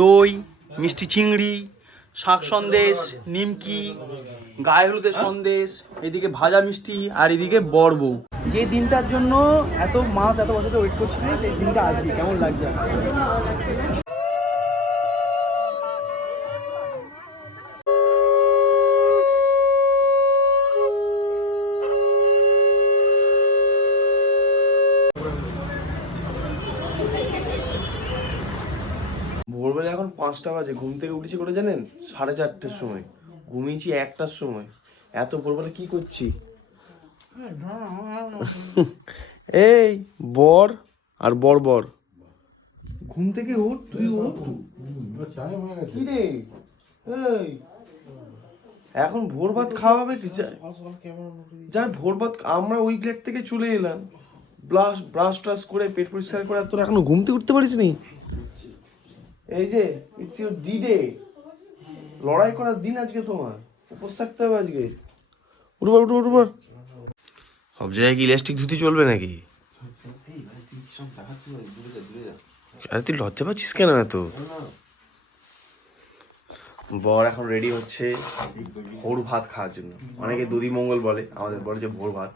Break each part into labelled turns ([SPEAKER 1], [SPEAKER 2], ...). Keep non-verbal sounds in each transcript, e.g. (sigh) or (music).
[SPEAKER 1] দই, মিষ্টি চিংড়ি, শাক সন্দেশ, নিমকি, গায়ে হলুদের সন্দেশ, এদিকে ভাজা মিষ্টি আর এদিকে বর্ব। যে দিনটার জন্য এত মাস, এত বছর ওয়েট করছিলেন সেই দিনটা আজকে কেমন লাগছে?
[SPEAKER 2] পাঁচটা বাজে ঘুম থেকে উঠেছি করে জানেন? সাড়ে চারটের সময়। ঘুমিয়েছি একটার সময়। এত ভোরবেলা কি করছি? (laughs) এই বর আর বর বর। ঘুম থেকে উঠ তুই উঠ। কি রে? এই। এখন ভোর ভাত খাওয়াবে কি? যা- যার ভোর ভাত আমরা ওই প্লেট থেকে চলে এলাম। ব্রাশ ব্রাশ ট্রাশ করে পেট পরিষ্কার করে আর তোর এখনও ঘুম থেকে উঠতে পারিস নি এই যে ইটস ইউর ডি ডে লড়াই করার দিন আজকে তোমার। উপোস থাকতে হবে আজকে। উঠবো উঠবো উঠবো সব জায়গায় কি ইলাস্টিক ধুতি চলবে নাকি? আরে, তুই লজ্জা পাচ্ছিস কেন এত? বর এখন রেডি হচ্ছে ভোর ভাত খাওয়ার জন্য। অনেকে দুদি মঙ্গল বলে, আমাদের বলে যে ভোর ভাত।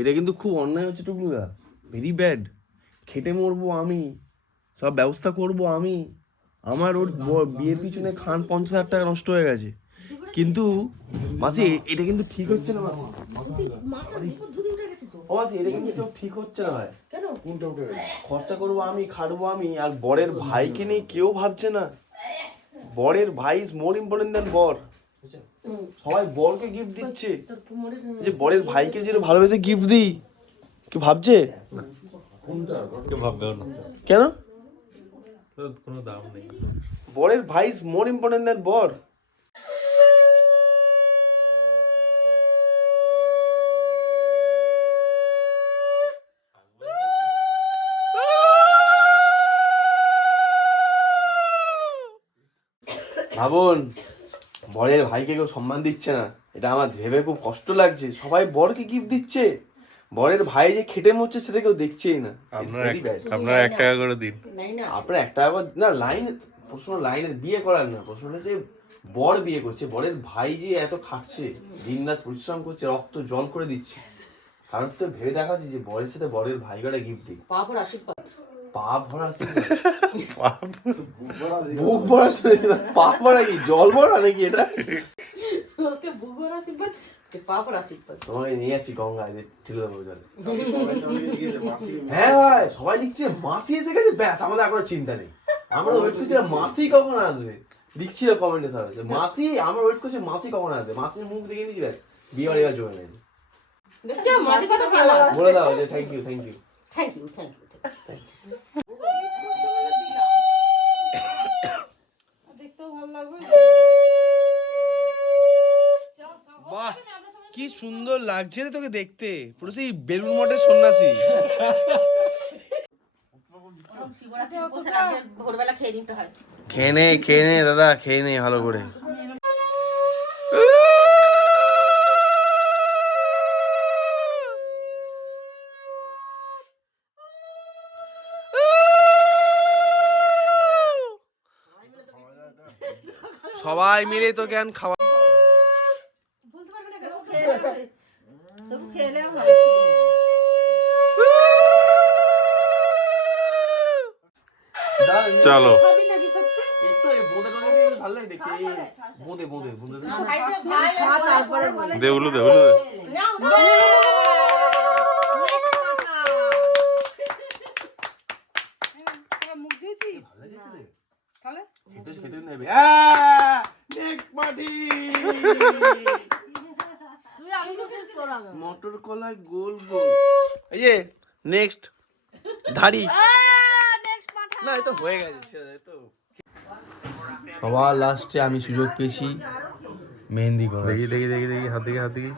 [SPEAKER 2] এটা কিন্তু খুব অন্যায় হচ্ছে টুকলুদা ভেরি ব্যাড খেটে মরবো আমি সব ব্যবস্থা করব আমি। আমার ওর বিয়ের পিছনে খান পঞ্চাশ হাজার টাকা নষ্ট হয়ে গেছে। কিন্তু মাসি এটা কিন্তু ঠিক হচ্ছে না মাসি। ও মাসি এটা কিন্তু কেউ ঠিক হচ্ছে না ভাই। খরচা করব আমি খাটবো আমি আর বরের ভাইকে নিয়ে কেউ ভাবছে না। বরের ভাই ইজ মোর ইম্পর্টেন্ট দেন বর। সবাই বরকে গিফট দিচ্ছে। যে বরের ভাইকে যেটা ভালোবেসে গিফট দিই। কি ভাবছে?
[SPEAKER 3] না
[SPEAKER 2] কেন?
[SPEAKER 3] কোনো দাম নেই।
[SPEAKER 2] বরের ভাই ইজ মোর ইম্পর্টেন্ট দেন বর। ভাবুন বরের ভাইকে কেউ সম্মান দিচ্ছে না। এটা আমার ভেবে খুব কষ্ট লাগছে। সবাই বরকে গিফট দিচ্ছে। বরের ভাই যে খেটে মরছে সেটা কেউ দেখছেই না।
[SPEAKER 3] আপনার এক টাকা করে দিন।
[SPEAKER 2] আপনার একটা আবার না লাইন প্রশ্ন লাইনে বিয়ে করার না প্রশ্ন হচ্ছে বর বিয়ে করছে বরের ভাই যে এত খাটছে দিন রাত পরিশ্রম করছে রক্ত জল করে দিচ্ছে। কারণ তো ভেবে দেখা হচ্ছে যে বরের সাথে বরের ভাই কটা গিফট দিই
[SPEAKER 4] পাপড় আশীর্বাদ।
[SPEAKER 2] পা ভরা (laughs) বুক ভরা ভরা কি জল ভরা নাকি এটা?
[SPEAKER 4] ওকে যে পাপড় আশীর্বাদ?
[SPEAKER 2] তোমাকে নিয়ে যাচ্ছি গঙ্গায় ঠেলে দেবো জলে হ্যাঁ ভাই সবাই লিখছে মাসি এসে গেছে ব্যাস আমাদের আর চিন্তা নেই আমরা ওয়েট করছি মাসি কখন আসবে লিখছিল কমেন্টে সবাই মাসি আমরা ওয়েট করছি মাসি কখন আসবে মাসির মুখ দেখে নিয়েছি ব্যাস বিয়ে বাড়ি এবার জমে
[SPEAKER 4] ফেমাস
[SPEAKER 2] বলে দাও thank you thank
[SPEAKER 4] you thank you thank
[SPEAKER 2] you কি সুন্দর লাগছে রে তোকে দেখতে? পুরো সেই বেলুন মঠের সন্ন্যাসী।
[SPEAKER 4] খেয়ে
[SPEAKER 2] নে খেয়ে নে দাদা খেয়ে নে ভালো করে। সবাই মিলে তো জ্ঞান খাওয়া
[SPEAKER 4] বলতে পারবে না কেন খেয়ে নেবে। তবু খেয়ে নেওয়া হয়
[SPEAKER 3] চলো
[SPEAKER 4] খাবি নাকি সত্যি
[SPEAKER 2] একটু এই বোঁদে টোঁদে দিয়ে বেশ ভালো লাগে দেখতে এই বোঁদে বোঁদে বোঁদে দিয়ে।
[SPEAKER 4] ভাই ভাই তারপরে
[SPEAKER 3] দে উলু দে উলু দে
[SPEAKER 4] নাও নাও
[SPEAKER 2] খেতে খেতে নেবে পার্টি মটর কলাই গোল গোল এই যে নেক্সট ধাড়ি। না এটা হয়ে গেছে। সবার লাস্টে আমি সুযোগ পেয়েছি মেহেন্দি করা
[SPEAKER 3] দেখি দেখি দেখি দেখি হাত দেখি হাত দেখি।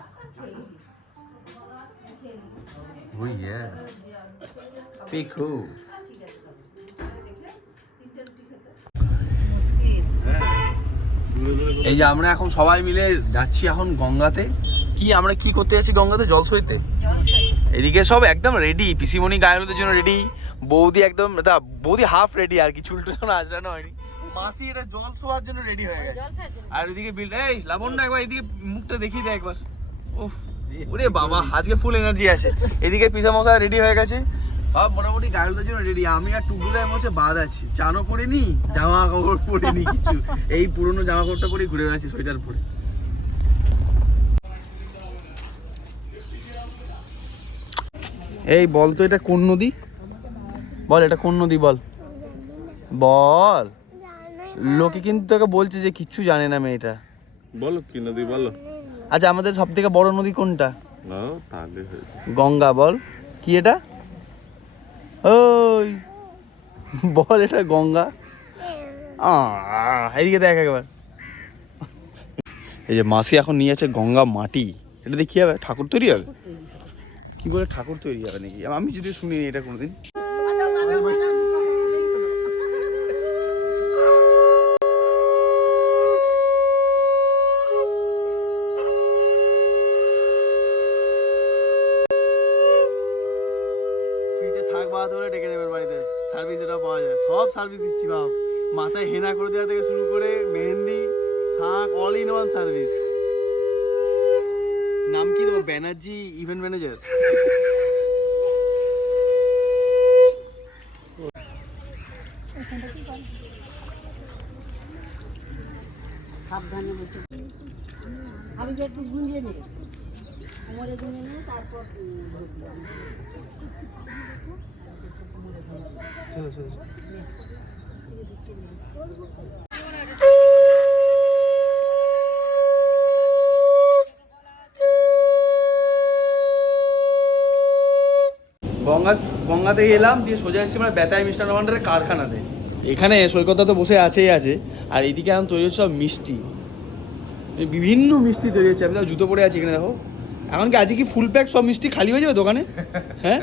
[SPEAKER 3] ওই ইয়ে
[SPEAKER 2] এই যে আমরা এখন সবাই মিলে যাচ্ছি এখন গঙ্গাতে।
[SPEAKER 1] কি আমরা কি করতে যাচ্ছি গঙ্গাতে? জল সইতে এদিকে সব একদম রেডি পিসিমণি গায়ে জন্য রেডি বৌদি একদম তা বৌদি হাফ রেডি আর কি চুল টুল আজরানো হয়নি। মাসি এটা জল শোয়ার জন্য রেডি হয়ে গেছে। আর ওইদিকে বিল এই লাবণ্য একবার এদিকে মুখটা দেখিয়ে দে একবার। উফ ওরে বাবা আজকে ফুল এনার্জি আছে এদিকে পিসা মশা রেডি হয়ে গেছে। সব মোটামুটি গায়ে হলুদের জন্য রেডি আমি আর টুকুলাই হচ্ছে বাদ আছি। চানও পরিনি জামা কাপড় পরিনি কিছু। এই পুরনো জামা কাপড়টা পরে ঘুরে বেড়াচ্ছি সোয়েটার পরে। এই বল তো এটা কোন নদী? বল এটা কোন নদী বল? বল। লোকে কিন্তু তোকে বলছে যে কিচ্ছু জানে না মেয়েটা।
[SPEAKER 3] বলো কি নদী বলো?
[SPEAKER 1] আচ্ছা আমাদের সব থেকে বড় নদী কোনটা?
[SPEAKER 3] তাহলে
[SPEAKER 1] গঙ্গা বল। কি এটা? ওই বল এটা গঙ্গা। এইদিকে দেখ একবার। এই যে মাসি এখন নিয়ে আছে গঙ্গা মাটি। এটা দিয়ে কি হবে? ঠাকুর তৈরি হবে? কি বলে ঠাকুর তৈরি হবে নাকি? আমি যদি শুনিনি এটা কোনোদিন। শাক হলে ডেকে নেবেন বাড়িতে। সার্ভিস এটা পাওয়া যায়। সব সার্ভিস দিচ্ছি, বাপ। মাথায় হেনা করে দেওয়া থেকে শুরু করে মেহেন্দি, শাক অল ইন ওয়ান সার্ভিস নাম কি দেবো? ব্যানার্জি ইভেন্ট ম্যানেজার
[SPEAKER 4] তারপর
[SPEAKER 1] গঙ্গা, গঙ্গাতে এলাম, দিয়ে সোজা এসেছি মানে বেতাই মিষ্টান্ন ভান্ডারের কারখানাতে। এখানে সৈকতদা তো বসে আছেই আছে, আর এইদিকে এখন তৈরি হচ্ছে সব মিষ্টি। বিভিন্ন মিষ্টি তৈরি হচ্ছে, আমি জুতো পরে আছি এখানে, দেখো। এখন কি, আজকে কি ফুল প্যাক সব মিষ্টি খালি হয়ে যাবে দোকানে? হ্যাঁ?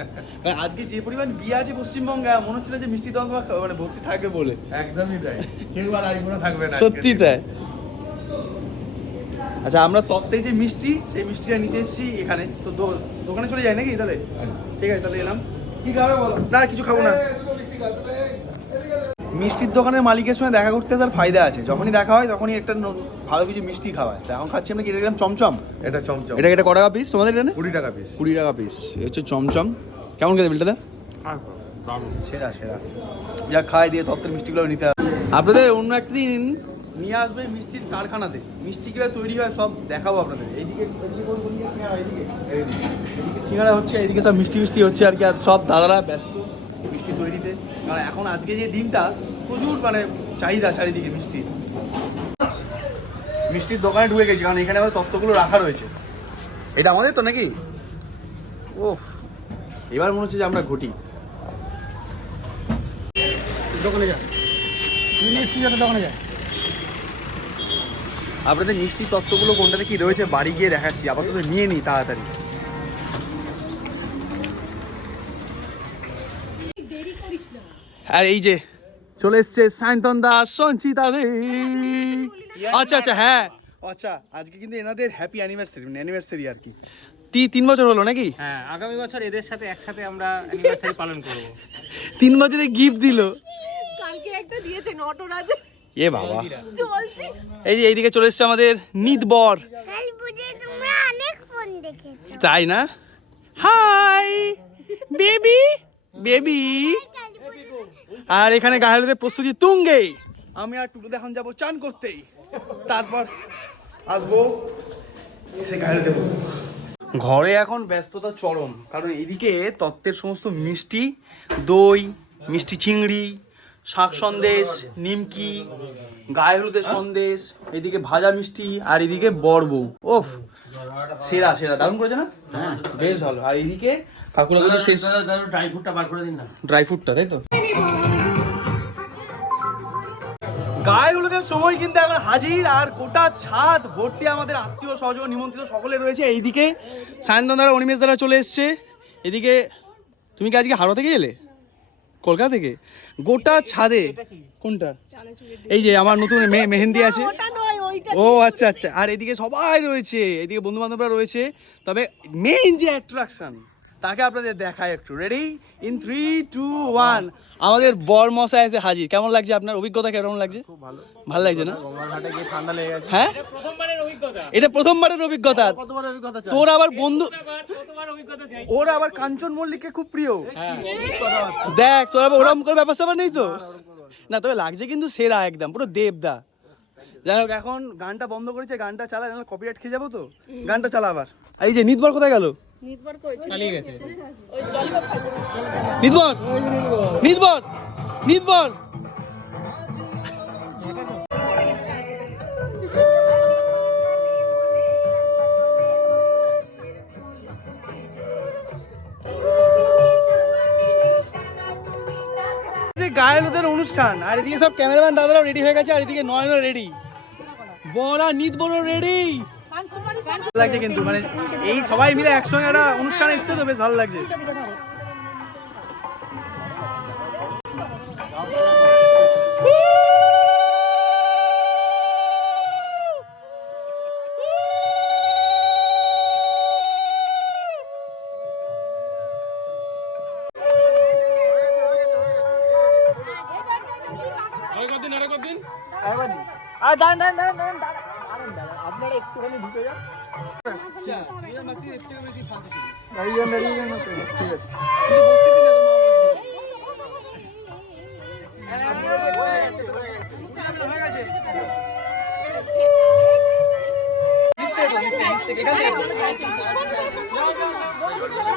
[SPEAKER 1] আজকে যে পরিমাণ বিয়ে আছে পশ্চিমবঙ্গে মনে হচ্ছে যে মিষ্টি দোকান তোমার মানে ভর্তি থাকবে বলে।
[SPEAKER 2] একদমই তাই। কেউ আর আইবুড়ো থাকবে না
[SPEAKER 1] সত্যি তাই। আচ্ছা আমরা তত্ত্বে যে মিষ্টি সেই মিষ্টিটা নিতে এসেছি এখানে। তো দোকানে চলে যাই নাকি তাহলে? ঠিক আছে তাহলে এলাম। কি খাবে বলো? না কিছু খাব না। মিষ্টির দোকানের মালিকের সঙ্গে দেখা করতে আসার ফায়দা আছে। যখনই দেখা হয় তখনই একটা ভালো কিছু মিষ্টি খাওয়ায়। তো এখন খাচ্ছি আমরা কি এটা দিলাম চমচম?
[SPEAKER 2] এটা চমচম।
[SPEAKER 1] এটা এটা ক টাকা পিস তোমাদের এখানে?
[SPEAKER 2] কুড়ি টাকা পিস
[SPEAKER 1] কুড়ি টাকা পিস হচ্ছে চমচম। কেমন খেতে বিলটা সেরা সেরা। যা খাই দিয়ে তত্ত্বের মিষ্টিগুলো নিতে হবে। আপনাদের অন্য একদিন নিয়ে আসবে মিষ্টির কারখানাতে। মিষ্টি কীভাবে তৈরি হয় সব দেখাবো আপনাদের। এইদিকে এইদিকে সিঙ্গারা এইদিকে।
[SPEAKER 2] এইদিকে।
[SPEAKER 1] হচ্ছে এদিকে সব মিষ্টি মিষ্টি হচ্ছে আর কি আর সব দাদারা ব্যস্ত মিষ্টি তৈরিতে। কারণ এখন আজকে যে দিনটা প্রচুর মানে চাহিদা চারিদিকে মিষ্টির। মিষ্টির দোকানে ঢুকে গেছি কারণ এখানে আবার তত্ত্বগুলো রাখা রয়েছে। এটা আমাদের তো নাকি? ও এবার মনে হচ্ছে যে আমরা ঘটি। দোকানে দোকানে আপনাদের মিষ্টি তত্ত্বগুলো কোনটাতে কি রয়েছে বাড়ি গিয়ে দেখাচ্ছি। আপাতত নিয়ে নিই তাড়াতাড়ি। আর এই যে চলে এসছে সায়ন্তন দাস সঞ্চিতা দে। আচ্ছা আচ্ছা হ্যাঁ। আচ্ছা আজকে কিন্তু এনাদের হ্যাপি অ্যানিভার্সারি মানে অ্যানিভার্সারি আর কি। তিন বছর হলো নাকি?
[SPEAKER 5] হ্যাঁ আগামী বছর এদের সাথে একসাথে আমরা অ্যানিভার্সারি পালন করব।
[SPEAKER 1] তিন বছরে গিফট দিল।
[SPEAKER 6] কালকে একটা দিয়েছে নটরাজ
[SPEAKER 1] এ বাবা।
[SPEAKER 6] চলছে
[SPEAKER 1] এই যে এইদিকে চলে এসছে আমাদের নিত বর।
[SPEAKER 7] কাল বুঝে তোমরা অনেক ফোন দেখেছ।
[SPEAKER 1] তাই না? হাই বেবি বেবি আর এখানে গায়ে প্রস্তুতি তুঙ্গে। আমি আর টুটুতে এখন যাব চান করতেই। তারপর আসব এসে গাড়িতে বসবো ঘরে এখন ব্যস্ততা চরম কারণ এদিকে তত্ত্বের সমস্ত মিষ্টি দই মিষ্টি চিংড়ি শাক সন্দেশ নিমকি গায়ে হলুদের সন্দেশ এদিকে ভাজা মিষ্টি আর এদিকে বড়বু ওফ সেরা সেরা দারুণ করেছে না? হ্যাঁ বেশ ভালো। আর এদিকে কাকুরা শেষ
[SPEAKER 5] ড্রাই ফ্রুটটা বার করে দিন না।
[SPEAKER 1] ড্রাই ফ্রুটটা তাই তো? গায়ে হলুদের সময় কিন্তু এখন হাজির আর গোটা ছাদ ভর্তি আমাদের আত্মীয় স্বজন নিমন্ত্রিত সকলে রয়েছে এইদিকে। সায়ন্তন দ্বারা অনিমেষ দ্বারা চলে এসছে। এদিকে তুমি কি আজকে হাওড়া থেকে এলে? কলকাতা থেকে? গোটা ছাদে। কোনটা? এই যে আমার নতুন মে- মেহেন্দি আছে।
[SPEAKER 6] ওটা নয় ওইটা
[SPEAKER 1] ও আচ্ছা আচ্ছা। আর এদিকে সবাই রয়েছে। এদিকে বন্ধু বান্ধবরা রয়েছে। তবে মেইন যে অ্যাট্রাকশন তাকে আপনাদের দেখায় একটু। Ready in three two one আমাদের বর মশাই এসে হাজির। কেমন লাগছে আপনার? অভিজ্ঞতা কেমন লাগছে? খুব ভালো। ভালো লাগছে না? হ্যাঁ? এটা প্রথমবারের অভিজ্ঞতা।
[SPEAKER 2] কতবার অভিজ্ঞতা। চাই?
[SPEAKER 1] তোর আবার বন্ধু ওর আবার কাঞ্চন মল্লিককে খুব প্রিয়। দেখ তোর আবার ওরম করে ব্যাপার স্যাপার নেই তো? না তবে লাগছে কিন্তু সেরা একদম পুরো দেবদা। যাই হোক। এখন গানটা বন্ধ করেছে গানটা চালা নাহলে কপিরাইট খেয়ে যাব তো? গানটা চালা আবার। এই যে নিতবর কোথায় গেল?
[SPEAKER 5] পালিয়ে গেছে।
[SPEAKER 1] নিতবর নিতবর নিতবর যে গায়েলদের অনুষ্ঠান আর এদিকে সব ক্যামেরাম্যান দাদারাও রেডি হয়ে গেছে আর এদিকে নয়নও রেডি বড়া নিত বড় রেডি লাগছে কিন্তু মানে এই সবাই মিলে একসঙ্গে একটা অনুষ্ঠানে এসছে তো বেশ ভালো লাগছে।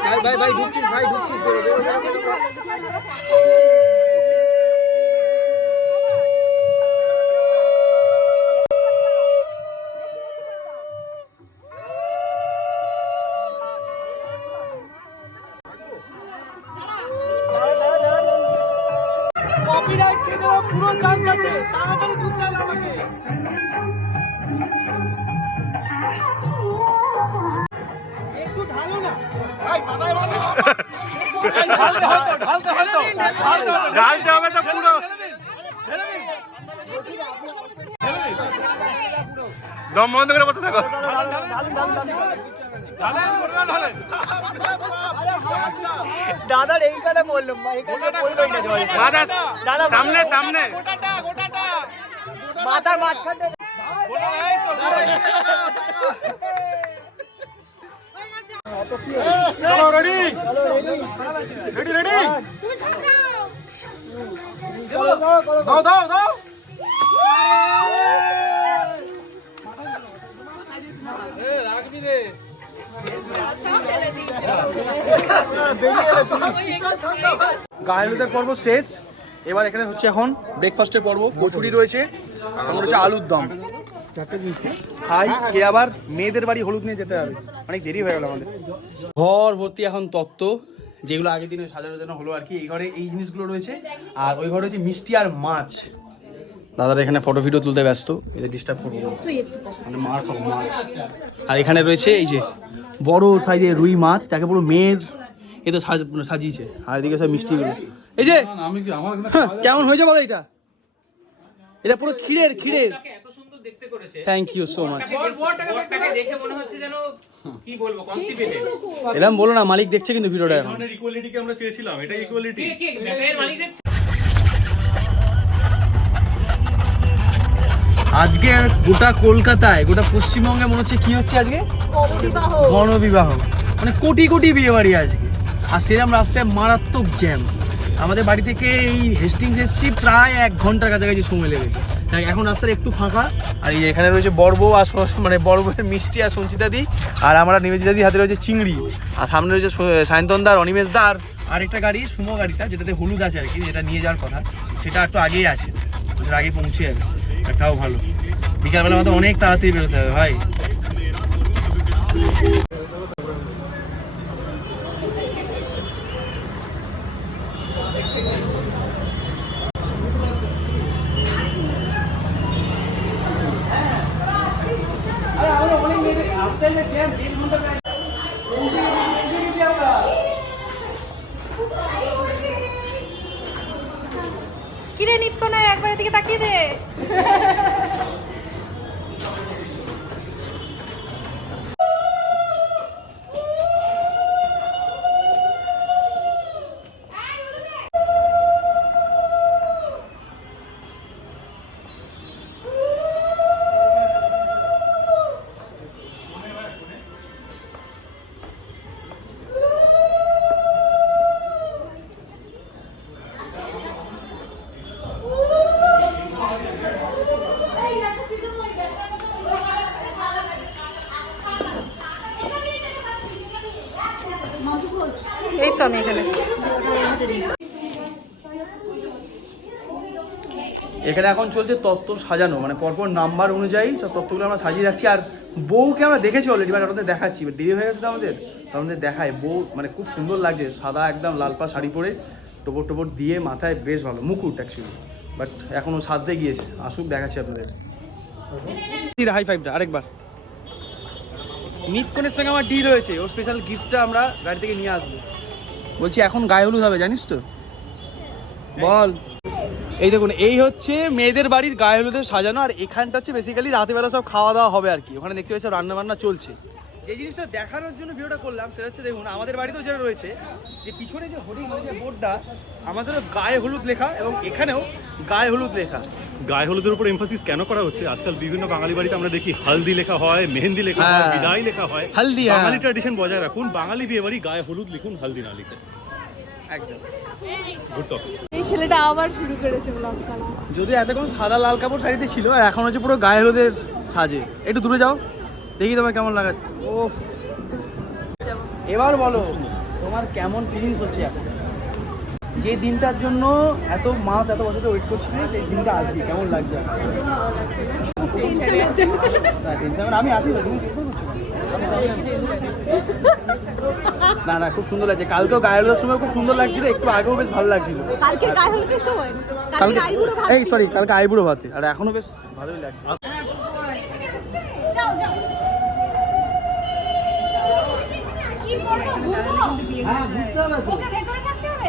[SPEAKER 1] ভাই ভাই ভাই ঢুকছিস ভাই ঢুকছিস দাদার এই কথা বললাম
[SPEAKER 3] দাদা সামনে সামনে।
[SPEAKER 1] মাথার মাঝখানে গায়েলুদের পর্ব শেষ। এবার এখানে হচ্ছে এখন ব্রেকফাস্টের পর্ব। কচুরি রয়েছে আমার হচ্ছে আলুর দম। খাই খেয়ে আবার মেয়েদের বাড়ি হলুদ নিয়ে যেতে হবে। অনেক দেরি হয়ে গেল আমাদের। ঘর ভর্তি এখন তত্ত্ব যেগুলো আগের দিনে সাজানোর জন্য হলো আর কি। এই ঘরে এই জিনিসগুলো রয়েছে আর ওই ঘরে হচ্ছে মিষ্টি আর মাছ। দাদারা এখানে ফটো ভিডিও তুলতে ব্যস্ত। এদের ডিস্টার্ব করব। মানে মার খাব মার। আর এখানে রয়েছে এই যে বড় সাইজের রুই মাছ যাকে পুরো মেয়ের এ তো সাজ- সাজিয়েছে। আর এদিকে সব মিষ্টিগুলো এই যে হ্যাঁ, কেমন হয়েছে বলো এটা? এটা পুরো ক্ষীরের ক্ষীরের।
[SPEAKER 5] তাকে এত সুন্দর দেখতে করেছে।
[SPEAKER 1] থ্যাংক ইউ সো মাচ
[SPEAKER 5] তাকে দেখে মনে হচ্ছে যেন কি বলব কনস্টিপেটেড
[SPEAKER 1] এরকম বলো না মালিক দেখছে কিন্তু ভিডিওটা এখন।
[SPEAKER 3] ইকুয়ালিটিকে আমরা চেয়েছিলাম এটা ইকুয়ালিটি
[SPEAKER 5] কে কে ব্যাটারির মালিক দেখছে?
[SPEAKER 1] আজকে আর গোটা কলকাতায় গোটা পশ্চিমবঙ্গে মনে হচ্ছে কি হচ্ছে আজকে?
[SPEAKER 6] বিবাহ
[SPEAKER 1] গণবিবাহ মানে কোটি কোটি বিয়ে বাড়ি আজকে। আর সেরকম রাস্তায় মারাত্মক জ্যাম। আমাদের বাড়ি থেকে এই হেস্টিংস এসছি প্রায় এক ঘণ্টার কাছাকাছি সময় লেগেছে। দেখ, এখন রাস্তাটা একটু ফাঁকা। আর এই এখানে রয়েছে বর্ব আর মানে বর্বের মিষ্টি আর সঞ্চিতা দি। আর আমরা নিবেদিতা দি হাতে রয়েছে চিংড়ি। আর সামনে রয়েছে সায়ন্তন দা আর অনিমেষ দা আর আরেকটা গাড়ি সুমো গাড়িটা যেটাতে হলুদ আছে আর কি যেটা নিয়ে যাওয়ার কথা। সেটা একটু আগেই আছে। আগে পৌঁছে যাবে। তাও ভালো বিকালবেলা আমাদের অনেক তাড়াতাড়ি বেরোতে হবে ভাই
[SPEAKER 6] এখানে
[SPEAKER 1] এখন চলছে তত্ত্ব সাজানো মানে পরপর নাম্বার অনুযায়ী সব তত্ত্বগুলো আমরা সাজিয়ে রাখছি। আর বউকে আমরা দেখেছি অলরেডি মানে আপনাদের দেখাচ্ছি দেরি হয়ে গেছে আমাদের? আমাদের দেখায় বউ মানে খুব সুন্দর লাগছে, সাদা একদম লাল পা শাড়ি পরে টোপর টোপর দিয়ে মাথায় বেশ ভালো, মুকুট অ্যাকচুয়ালি বাট এখনও সাজতে গিয়েছে। আসুক, দেখাচ্ছি আপনাদের। হাই ফাইভটা আরেকবার। নিতকনের সঙ্গে আমার ডিল হয়েছে, ওর স্পেশাল গিফটটা আমরা গাড়ি থেকে নিয়ে আসব। বলছি, এখন গায়ে হলুদ হবে, জানিস তো? বল। এই দেখুন এই হচ্ছে মেয়েদের বাড়ির গায়ে হলুদে সাজানো আর এখানটা হচ্ছে বেসিক্যালি রাতেবেলা সব খাওয়া দাওয়া হবে আর কি। ওখানে দেখতে পাচ্ছি রান্না বান্না চলছে। যে জিনিসটা দেখানোর জন্য ভিডিওটা করলাম সেটা হচ্ছে দেখুন আমাদের বাড়িতেও যেটা রয়েছে যে পিছনে যে হোর্ডিং মানে যে বোর্ডটা আমাদেরও গায়ে হলুদ লেখা এবং এখানেও গায়ে হলুদ লেখা।
[SPEAKER 3] গায়ে হলুদের উপর এমফাসিস কেন করা হচ্ছে? আজকাল বিভিন্ন বাঙালি বাড়িতে আমরা দেখি হালদি লেখা হয় মেহেন্দি লেখা হয়
[SPEAKER 1] হ্যাঁ।
[SPEAKER 3] বিদায় লেখা হয়।
[SPEAKER 1] হালদি, হ্যাঁ।
[SPEAKER 3] বাঙালি ট্র্যাডিশন বজায় রাখুন বাঙালি বিয়ে বাড়ি গায়ে হলুদ লিখুন হালদি না লিখে।
[SPEAKER 1] একদম।
[SPEAKER 6] এই ছেলেটা আবার শুরু করেছে ব্লগ করা।
[SPEAKER 1] যদি এতক্ষণ সাদা লাল কাপড় শাড়িতে ছিল আর এখন হচ্ছে পুরো গায়ে হলুদের সাজে। একটু দূরে যাও দেখি তোমার কেমন লাগাচ্ছে ও এবার বলো তোমার কেমন ফিলিংস হচ্ছে এখন? যে দিনটার জন্য এত মাস এত বছর ওয়েট করছিলে সেই দিনটা আজকে কেমন লাগছে? মানে আমি আছি তুমি? না না খুব সুন্দর লাগছে। কালকেও গায়ে হলুদের সময় খুব সুন্দর লাগছিল একটু আগেও বেশ ভালো লাগছিল।
[SPEAKER 6] কালকে গায়ে হলুদের সময়? কালকে
[SPEAKER 1] এই সরি কালকে আইবুড়ো ভাতে আর এখনও বেশ ভালোই লাগছে।
[SPEAKER 6] যাও যাও। ওকে ভেতরে থাকতে হবে?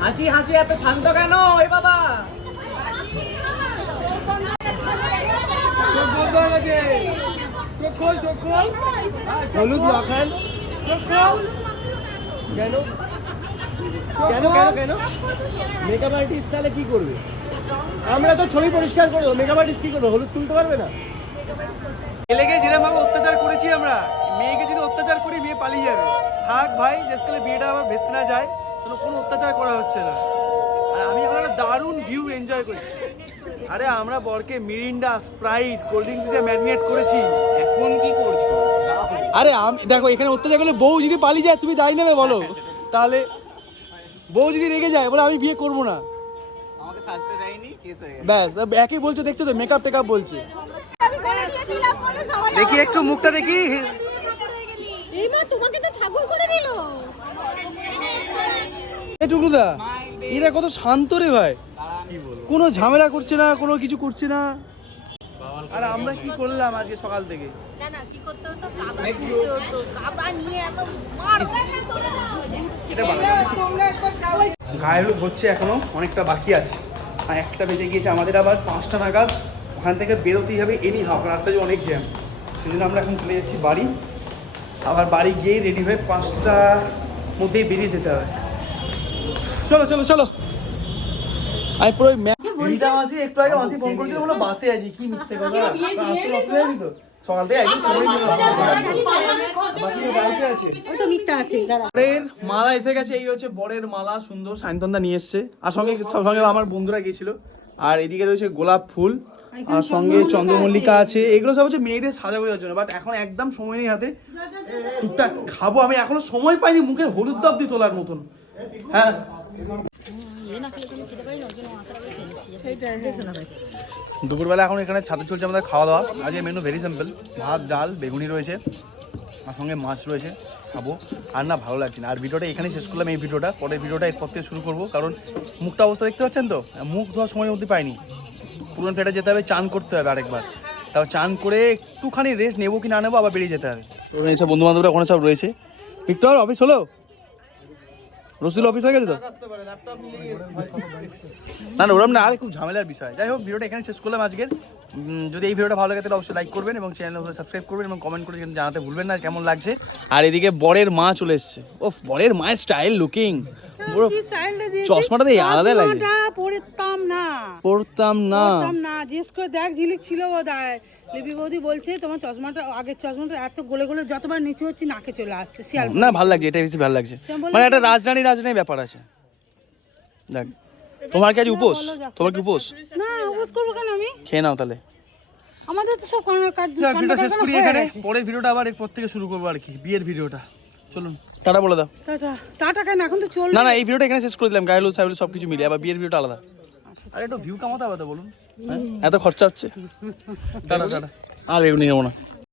[SPEAKER 1] হাসি হাসি এত শান্ত কেন? এ বাবা। হলুদ মাখান। কেন? কেন কেন কেন? মেকআপ আর্টিস্ট তাহলে কি করবে? আমরা তো ছবি পরিষ্কার করব মেকআপ আর্টিস্ট কি করবে? হলুদ তুলতে পারবে না? ছেলেকে যেরকম অত্যাচার করেছি আমরা মেয়েকে যদি অত্যাচার করি মেয়ে পালিয়ে যাবে। থাক ভাই যেসকালে বিয়েটা আবার ভেস্তে না যায় কোনো কোনো অত্যাচার করা হচ্ছে না। আর আমি এখন একটা দারুণ ভিউ এনজয় করছি। আরে আমরা বরকে মিরিন্ডা স্প্রাইট কোল্ড ড্রিঙ্কস দিয়ে ম্যারিনেট করেছি। এখন কি করছ? আরে আমি দেখো এখানে অত্যাচার করলে বউ যদি পালিয়ে যায় তুমি দায়ী নেবে বলো। তাহলে বউ যদি রেগে যায় বলে আমি বিয়ে করব না। ব্যাস একই বলছো দেখছ তো মেকআপ টেকআপ বলছে। দেখি একটু মুখটা দেখি।
[SPEAKER 6] এই মা তোমাকে তো ঠাকুর করে দিল।
[SPEAKER 1] এ টুকরুদা এরা কত শান্ত রে ভাই। কোনো ঝামেলা করছে না কোনো কিছু করছে না। আর আমরা কি করলাম আজকে সকাল থেকে? গায়ে হলুদ হচ্ছে এখনও অনেকটা বাকি আছে। আর একটা বেজে গিয়েছে আমাদের আবার পাঁচটা নাগাদ। ওখান থেকে বেরোতেই হবে এনি হাফ রাস্তায় যে অনেক জ্যাম সেই জন্য আমরা এখন চলে যাচ্ছি বাড়ি। আবার বাড়ি গিয়ে রেডি হয়ে পাঁচটার মধ্যেই বেরিয়ে যেতে হবে। চলো চলো চলো। আমি পুরো মাসি একটু আগে মাসি ফোন করেছিল বলে বাসে আছি কি মিথ্যে কথা? তো সকাল থেকে একদম সময় মালা এসে গেছে এই হচ্ছে বরের মালা সুন্দর সায়ন্তনদা নিয়ে এসছে। আর সঙ্গে সব সঙ্গে আমার বন্ধুরা গিয়েছিল। আর এদিকে রয়েছে গোলাপ ফুল। আর সঙ্গে চন্দ্রমল্লিকা আছে। এগুলো সব হচ্ছে মেয়েদের সাজাগোজার জন্য বাট এখন একদম সময় নেই হাতে। টুকটাক খাব আমি এখনও সময় পাইনি মুখের হলুদ দাবদি তোলার মতন। হ্যাঁ। দুপুরবেলা এখন এখানে ছাদে চলছে আমাদের খাওয়া দাওয়া আজকে মেনু ভেরি সিম্পল ভাত ডাল বেগুনি রয়েছে। আর সঙ্গে মাছ রয়েছে। খাব। আর না ভালো লাগছে না। আর ভিডিওটা এখানেই শেষ করলাম এই ভিডিওটা। পরের ভিডিওটা এরপর থেকে শুরু করব কারণ মুখটা অবস্থা দেখতে পাচ্ছেন তো? মুখ ধোয়ার সময়ের মধ্যে পাইনি। পুরনো ফেটে যেতে হবে, চান করতে হবে আরেকবার। তারপর চান করে একটুখানি রেস্ট নেব কি না নেব, আবার বেরিয়ে যেতে হবে। রয়েছে বন্ধু বান্ধবরা ওখানে সব রয়েছে? ভিক্টর, অফিস হলো? রসুল অফিস হয়ে গেছে তো? না না, ওরম না, আর খুব ঝামেলার বিষয়। যাই হোক, ভিডিওটা এখানে শেষ করলাম আজকের। যদি এই ভিডিওটা ভালো লাগে, তাহলে অবশ্যই লাইক করবেন এবং চ্যানেল সাবস্ক্রাইব করবেন এবং কমেন্ট করে জানাতে ভুলবেন না, কেমন লাগছে। আর এদিকে বরের মা চলে এসছে। ও বরের মায়ের স্টাইল লুকিং পুরো চশমাটা দিয়ে আলাদা লাগে
[SPEAKER 8] পরতাম না।
[SPEAKER 1] পড়তাম না।
[SPEAKER 8] না। জিজ্ঞেস করে দেখ ঝিলিক ছিল বোধ হয় লিপি বৌদি বলছে তোমার চশমাটা আগের চশমাটা এত গলে গলে যতবার নিচু হচ্ছে নাকে চলে আসছে। শিয়াল
[SPEAKER 1] না ভালো লাগছে এটা বেশি ভালো লাগছে। মানে একটা রাজরানী রাজরানী ব্যাপার আছে। দেখ তোমার কি আজ উপোস? তোমার কি উপোস?
[SPEAKER 8] না উপোস করব কেন আমি?
[SPEAKER 1] খেয়ে নাও তাহলে।
[SPEAKER 8] আমাদের তো সব কাজ- কাজ
[SPEAKER 1] ভিডিওটা শেষ করি এখানে। পরের ভিডিওটা আবার এরপর থেকে শুরু করব আর কি বিয়ের ভিডিওটা। চলুন। টাটা বলে দাও।
[SPEAKER 8] টাটা। টাটা কেন? এখন তো চল
[SPEAKER 1] না না এই ভিডিওটা এখানে শেষ করে দিলাম গায়লু সাহেব সব কিছু মিলিয়ে। আবার বিয়ের ভিডিওটা আলাদা। আরে একটু ভিউ কামাতে হবে তো বলুন। হ্যাঁ? এত খরচা হচ্ছে। Tata tata. আর এগুলো নেব না।